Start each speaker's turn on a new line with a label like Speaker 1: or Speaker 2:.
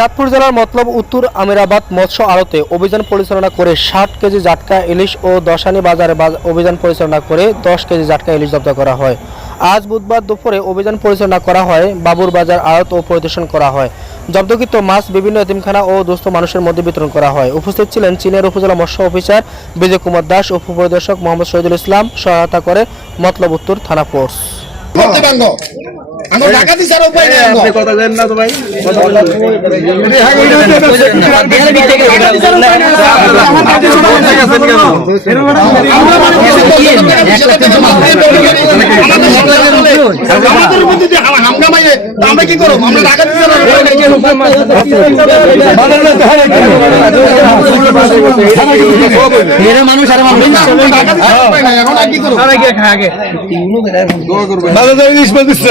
Speaker 1: চাঁদপুর জেলার মতলব উত্তর আমিরাবাদ মৎস্য আড়তে অভিযান পরিচালনা করে ষাট কেজি জাটকা ইলিশ ও দশানি বাজারে অভিযান পরিচালনা করে দশ কেজি জাটকা ইলিশ জব্দ করা হয়। আজ বুধবার দুপুরে অভিযান পরিচালনা করা হয় বাবুর বাজার আড়ত ও পরিদর্শন করা হয়। জব্দকৃত মাছ, বিভিন্ন এতিমখানা ও দুস্থ মানুষের মধ্যে বিতরণ করা হয়। উপস্থিত ছিলেন চীনের উপজেলা মৎস্য অফিসার বিজয় কুমার দাস, উপপরিদর্শক মোহাম্মদ শহীদুল ইসলাম। সহায়তা করে মতলব উত্তর থানা ফোর্স।
Speaker 2: আমার ডাকাতি উপায় নেই।
Speaker 3: কথা দেন না তো ভাই
Speaker 2: আমরা কি করব আমরা ডাকাতি ছাড়া উপায়
Speaker 4: মানুষ আর মানুষ।
Speaker 2: এখন আর করব?
Speaker 3: বাজারে ইলিশ মাছ দিচ্ছে